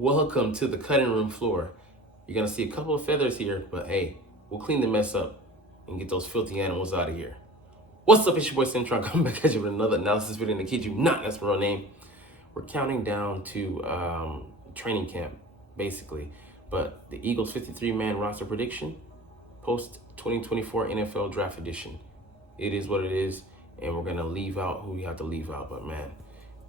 Welcome to the cutting room floor. You're gonna see a couple of feathers here, but hey, we'll clean the mess up and get those filthy animals out of here. What's up, it's your boy Cintron coming back at you with another analysis video. And to kid you not, that's my real name. We're counting down to training camp, basically. But the Eagles 53-man roster prediction, post 2024 NFL Draft Edition. It is what it is, and we're gonna leave out who we have to leave out. But man,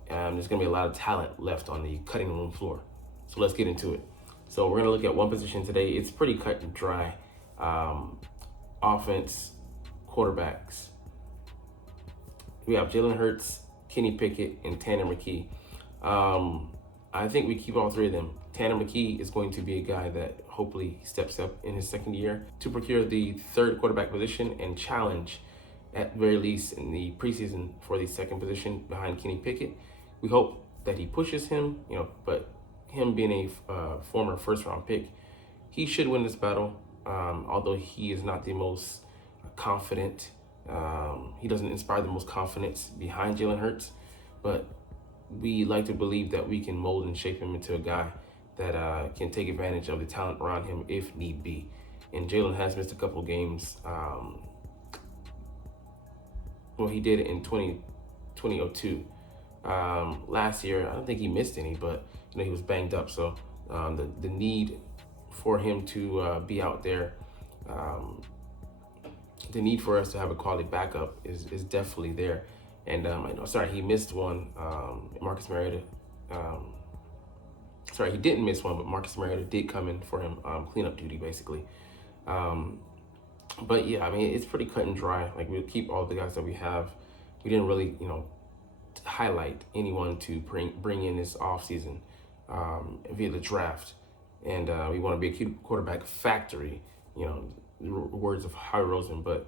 there's gonna be a lot of talent left on the cutting room floor. So let's get into it. So we're gonna look at one position today. It's pretty cut and dry. Offense, quarterbacks. We have Jalen Hurts, Kenny Pickett, and Tanner McKee. I think we keep all three of them. Tanner McKee is going to be a guy that hopefully steps up in his second year to procure the third quarterback position and challenge, at very least in the preseason, for the second position behind Kenny Pickett. We hope that he pushes him, but him being a former first-round pick, he should win this battle, although he is not the most confident. He doesn't inspire the most confidence behind Jalen Hurts, but we like to believe that we can mold and shape him into a guy that can take advantage of the talent around him if need be. And Jalen has missed a couple games. Well, he did it in 2002. Last year, I don't think he missed any, but he was banged up. So the need for him to be out there, the need for us to have a quality backup is definitely there. And he missed one. Marcus Mariota. He didn't miss one, but Marcus Mariota did come in for him, cleanup duty, basically. But yeah, it's pretty cut and dry. Like, we'll keep all the guys that we have. We didn't really, highlight anyone to bring in this offseason via the draft. And we want to be a quarterback factory, the words of Howie Roseman, but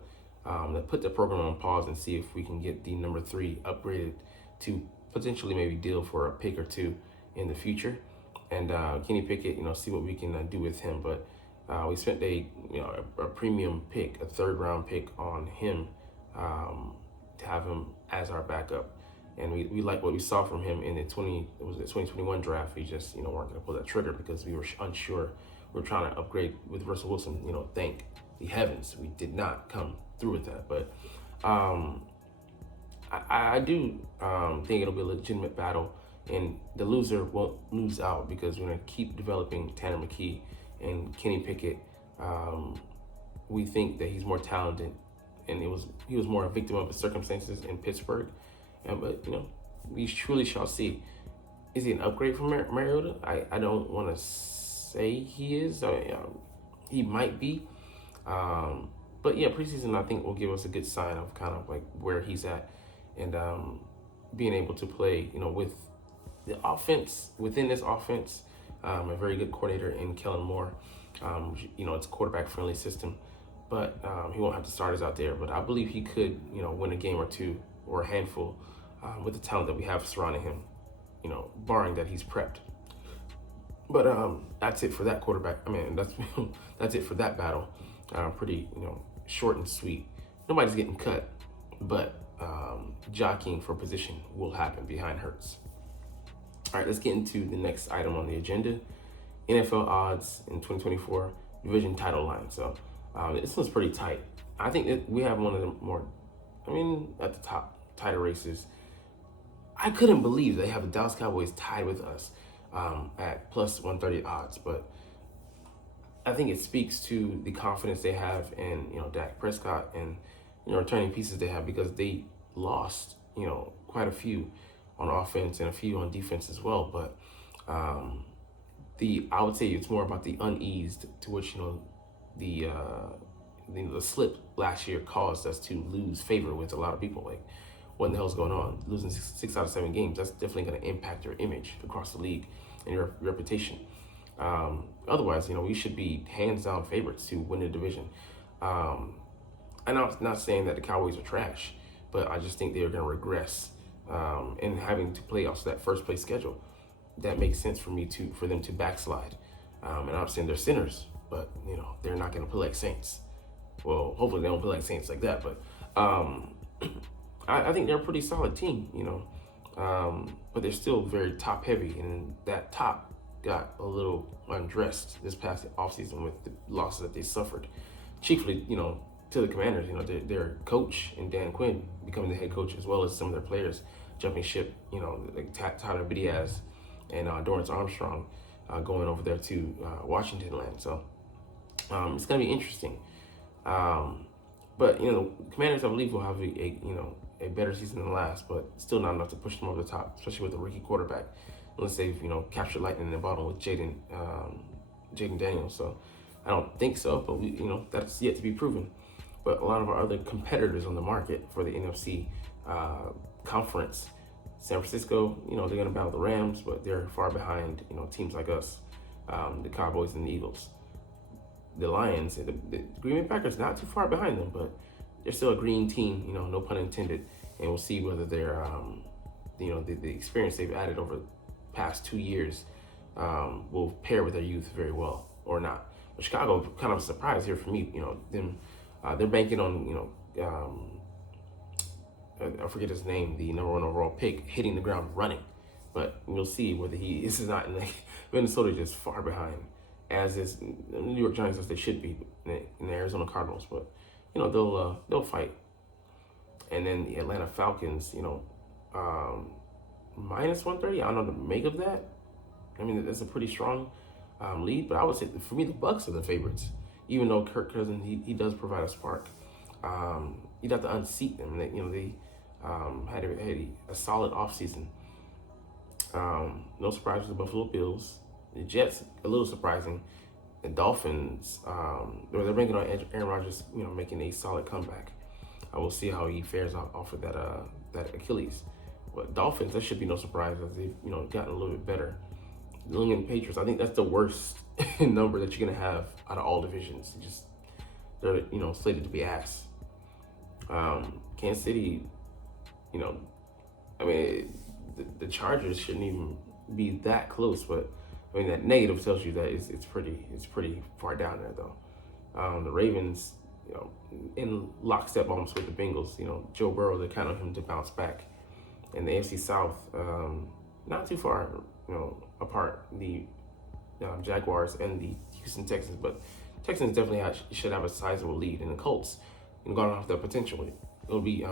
put the program on pause and see if we can get the number 3 upgraded to potentially maybe deal for a pick or two in the future. And Kenny Pickett, see what we can do with him. But we spent a premium pick, a 3rd-round pick on him to have him as our backup. And we like what we saw from him in the 2021 draft. We just, weren't going to pull that trigger because we were unsure. We were trying to upgrade with Russell Wilson, thank the heavens we did not come through with that. But I do think it'll be a legitimate battle, and the loser won't lose out because we're going to keep developing Tanner McKee and Kenny Pickett. We think that he's more talented, and he was more a victim of his circumstances in Pittsburgh. But we truly shall see. Is he an upgrade from Mariota? I don't want to say he is. He might be. But yeah, preseason I think will give us a good sign of kind of like where he's at, and being able to play, with the offense, within this offense, a very good coordinator in Kellen Moore. It's a quarterback-friendly system, but he won't have the starters out there. But I believe he could, win a game or two or a handful with the talent that we have surrounding him, barring that he's prepped. But that's it for that quarterback. That's it for that battle. Pretty, short and sweet. Nobody's getting cut, but jockeying for position will happen behind Hurts. All right, let's get into the next item on the agenda. NFL odds in 2024 division title line. So this one's pretty tight. I think that we have one of the more, at the top title races. I couldn't believe they have the Dallas Cowboys tied with us at plus 130 odds, but I think it speaks to the confidence they have in, Dak Prescott and, returning pieces they have, because they lost, quite a few on offense and a few on defense as well. But I would say it's more about the unease to which, the slip last year caused us to lose favor with a lot of people. Like, what in the hell's going on? Losing 6 out of 7 games, that's definitely going to impact your image across the league and your reputation. Otherwise, we should be hands down favorites to win the division. I'm not saying that the Cowboys are trash, but I just think they're going to regress in having to play also that first place schedule. That makes sense for them to backslide. And I'm saying they're sinners, but they're not going to play like saints. Well, hopefully they don't play like saints like that, but I think they're a pretty solid team, but they're still very top heavy, and that top got a little undressed this past offseason with the losses that they suffered, chiefly, to the Commanders. Their coach and Dan Quinn becoming the head coach, as well as some of their players jumping ship. Like Tyler Diaz and Dorrance Armstrong going over there to Washington land. So it's going to be interesting. But Commanders, I believe, will have a better season than last, but still not enough to push them over the top, especially with a rookie quarterback. Unless they've captured lightning in the bottle with Jaden Daniels. So I don't think so, but that's yet to be proven. But a lot of our other competitors on the market for the NFC conference, San Francisco, they're going to battle the Rams, but they're far behind teams like us, the Cowboys and the Eagles. The Lions, the Green Bay Packers, not too far behind them, but they're still a green team, no pun intended. And we'll see whether they're, the experience they've added over the past 2 years will pair with their youth very well or not. But Chicago, kind of a surprise here for me. They're banking on, I forget his name, the number 1 overall pick, hitting the ground running. But we'll see whether this is not Minnesota just far behind, as is the New York Giants, as they should be, in the Arizona Cardinals. But they'll fight. And then the Atlanta Falcons, minus 130. I don't know what to make of that. I mean, that's a pretty strong lead, but I would say for me the Bucs are the favorites. Even though Kirk Cousins, he does provide a spark. You'd have to unseat them. They had a solid offseason. No surprise with the Buffalo Bills. The Jets, a little surprising. The Dolphins, they're banking on Aaron Rodgers, making a solid comeback. I will see how he fares off of that Achilles. But Dolphins, that should be no surprise, as they've gotten a little bit better. The New England Patriots, I think that's the worst number that you're gonna have out of all divisions. They're slated to be ass. Kansas City, the Chargers shouldn't even be that close, but that negative tells you that it's pretty far down there though. The Ravens, in lockstep almost with the Bengals. Joe Burrow, they count on him to bounce back. And the AFC South, not too far, apart, the Jaguars and the Houston Texans, but Texans definitely should have a sizable lead. And the Colts, going off their potential, it'll be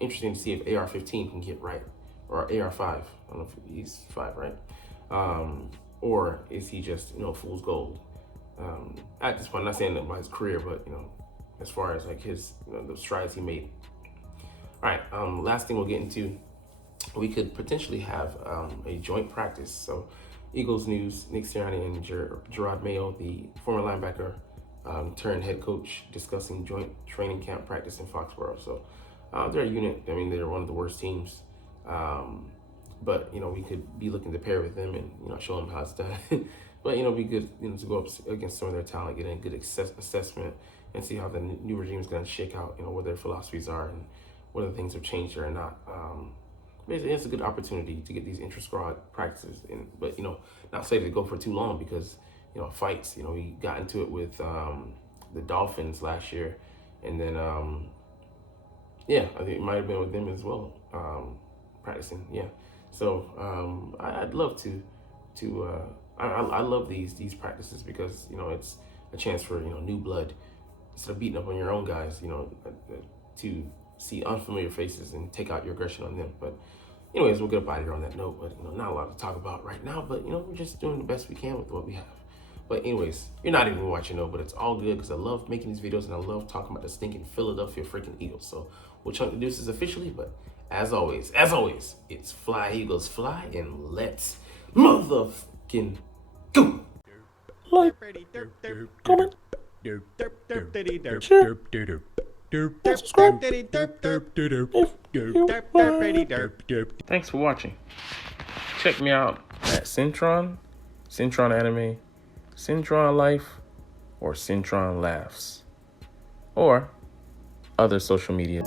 interesting to see if AR-15 can get right, or AR-5. I don't know if he's 5, right? Or is he just fool's gold? At this point, I'm not saying that about his career, but as far as like his the strides he made. All right, last thing we'll get into, we could potentially have a joint practice. So Eagles news, Nick Sirianni and Gerard Mayo, the former linebacker turned head coach, discussing joint training camp practice in Foxborough. So they're a unit. I mean, they're one of the worst teams. But we could be looking to pair with them and show them how it's done. But be good to go up against some of their talent, get a good assessment, and see how the new regime is going to shake out. What their philosophies are and whether things have changed or not. Basically, it's a good opportunity to get these intra-squad practices in, but not slated to go for too long because fights. We got into it with the Dolphins last year, and then I think it might have been with them as well, practicing. Yeah. So I'd love to I love these practices because it's a chance for new blood, instead of beating up on your own guys, to see unfamiliar faces and take out your aggression on them. But anyways, we'll get up out of here on that note. But not a lot to talk about right now. But we're just doing the best we can with what we have. But anyways, you're not even watching though, but it's all good because I love making these videos and I love talking about the stinking Philadelphia freaking Eagles. So we'll chunk the deuces officially, but as always, it's fly Eagles fly, and let's motherfucking go. Like, comment, share, and subscribe if you Thanks for watching. Check me out at Cintron Anime, Cintron Life, or Cintron Laughs, or other social media.